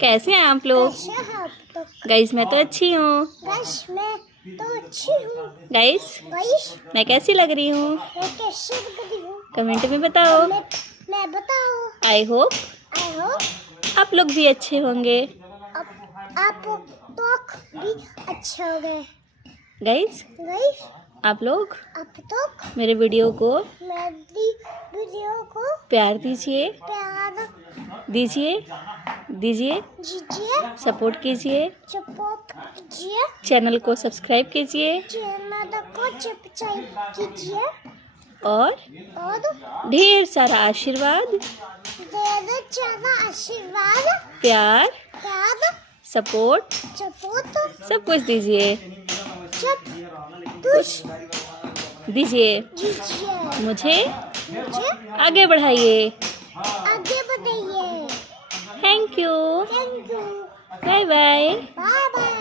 कैसे हैं आप लोग? कैसे हैं आप लोग? गाइस मैं तो अच्छी हूँ। गाइस मैं तो अच्छी हूँ। गाइस गाइस मैं कैसी लग रही हूँ? मैं कैसे लग रही हूँ? कमेंट में बताओ। मैं बताऊँ। आई होप आई होप आप लोग भी अच्छे होंगे। आप लोग भी अच्छे हो गए। गाइस गाइस आप लोग मेरे मेरी वीडियो को वीडियो को प्यार दीजिए, प्यार दीजिए दीजिए, सपोर्ट कीजिए, सपोर्ट कीजिए, चैनल को सब्सक्राइब कीजिए चैनल को सब्सक्राइब कीजिए और और ढेर सारा आशीर्वाद, आशीर्वाद, प्यार, सपोर्ट सब कुछ दीजिए। सब कुछ दीजिए दीजिए। मुझे मुझे आगे बढ़ाइए। आगे बढ़ाइए। Thank you. Thank you. Bye bye. Bye bye.